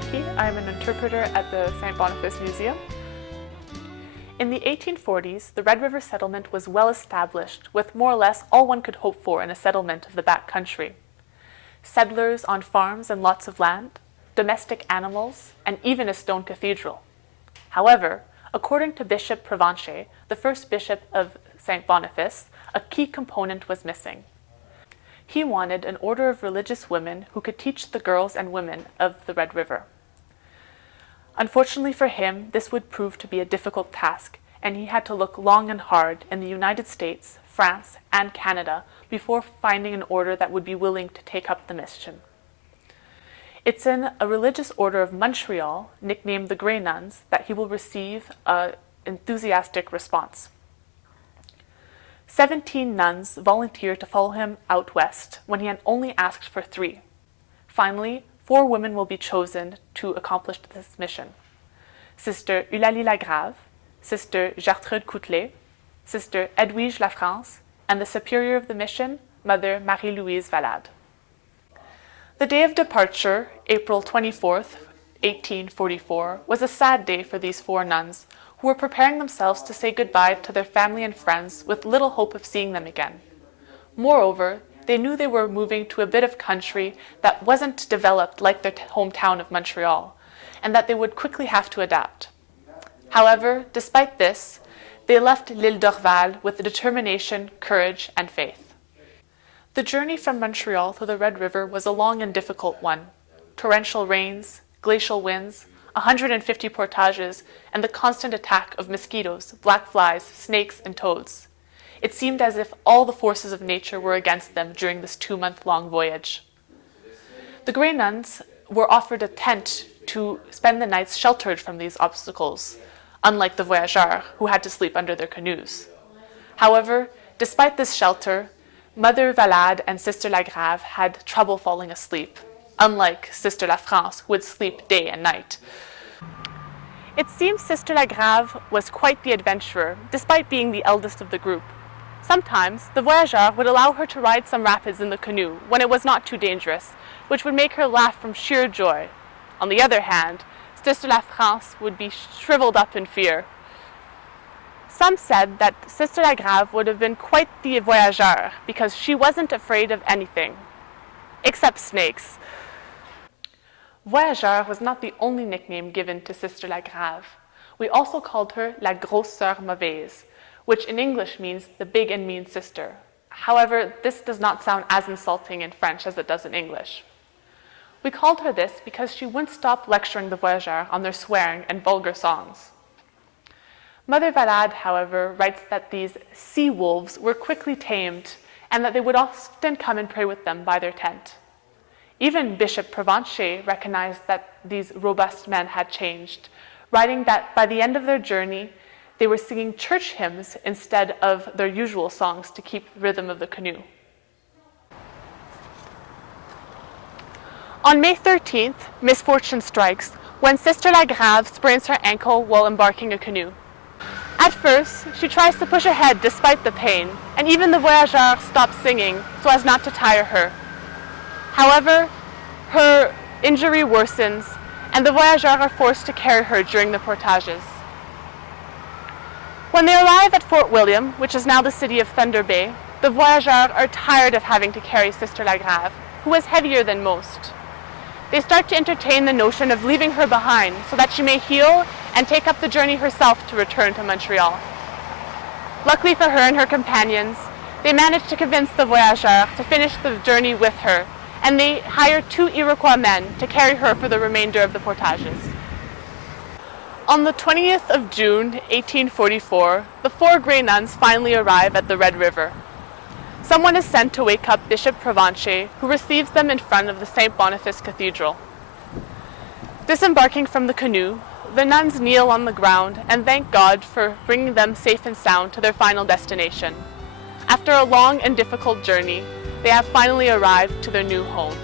Jackie. I'm an interpreter at the Saint-Boniface Museum. In the 1840s, the Red River settlement was well established, with more or less all one could hope for in a settlement of the back country. Settlers on farms and lots of land, domestic animals, and even a stone cathedral. However, according to Bishop Provencher, the first bishop of Saint-Boniface, a key component was missing. He wanted an order of religious women who could teach the girls and women of the Red River. Unfortunately for him, this would prove to be a difficult task, and he had to look long and hard in the United States, France, and Canada before finding an order that would be willing to take up the mission. It's in a religious order of Montreal, nicknamed the Grey Nuns, that he will receive an enthusiastic response. 17 nuns volunteered to follow him out west when he had only asked for 3. Finally, 4 women will be chosen to accomplish this mission. Sister Eulalie Lagrave, Sister Gertrude Coutelet, Sister Edwige Lafrance, and the superior of the mission, Mother Marie-Louise Valade. The day of departure, April 24th, 1844, was a sad day for these 4 nuns, who were preparing themselves to say goodbye to their family and friends with little hope of seeing them again. Moreover, they knew they were moving to a bit of country that wasn't developed like their hometown of Montreal, and that they would quickly have to adapt. However, despite this, they left l'Île d'Orval with determination, courage, and faith. The journey from Montreal to the Red River was a long and difficult one. Torrential rains, glacial winds, 150 portages, and the constant attack of mosquitoes, black flies, snakes, and toads. It seemed as if all the forces of nature were against them during this 2-month-long voyage. The Grey Nuns were offered a tent to spend the nights sheltered from these obstacles, unlike the Voyageurs, who had to sleep under their canoes. However, despite this shelter, Mother Valade and Sister Lagrave had trouble falling asleep, unlike Sister Lafrance, who would sleep day and night. It seems Sister Lagrave was quite the adventurer, despite being the eldest of the group. Sometimes, the Voyageurs would allow her to ride some rapids in the canoe when it was not too dangerous, which would make her laugh from sheer joy. On the other hand, Sister Lafrance would be shriveled up in fear. Some said that Sister Lagrave would have been quite the voyageur because she wasn't afraid of anything, except snakes. Voyageur was not the only nickname given to Sister Lagrave. We also called her La Grosse Sœur Mauvaise, which in English means the big and mean sister. However, this does not sound as insulting in French as it does in English. We called her this because she wouldn't stop lecturing the voyageurs on their swearing and vulgar songs. Mother Valade, however, writes that these sea wolves were quickly tamed and that they would often come and pray with them by their tent. Even Bishop Provencher recognized that these robust men had changed, writing that by the end of their journey, they were singing church hymns instead of their usual songs to keep the rhythm of the canoe. On May 13th, misfortune strikes when Sister Lagrave sprains her ankle while embarking a canoe. At first, she tries to push ahead despite the pain, and even the voyageurs stop singing so as not to tire her. However, her injury worsens, and the voyageurs are forced to carry her during the portages. When they arrive at Fort William, which is now the city of Thunder Bay, the voyageurs are tired of having to carry Sister Lagrave, who was heavier than most. They start to entertain the notion of leaving her behind so that she may heal and take up the journey herself to return to Montreal. Luckily for her and her companions, they manage to convince the voyageurs to finish the journey with her, and they hire 2 Iroquois men to carry her for the remainder of the portages. On the 20th of June, 1844, the 4 Grey Nuns finally arrive at the Red River. Someone is sent to wake up Bishop Provencher, who receives them in front of the Saint-Boniface Cathedral. Disembarking from the canoe, the nuns kneel on the ground and thank God for bringing them safe and sound to their final destination. After a long and difficult journey, they have finally arrived to their new home.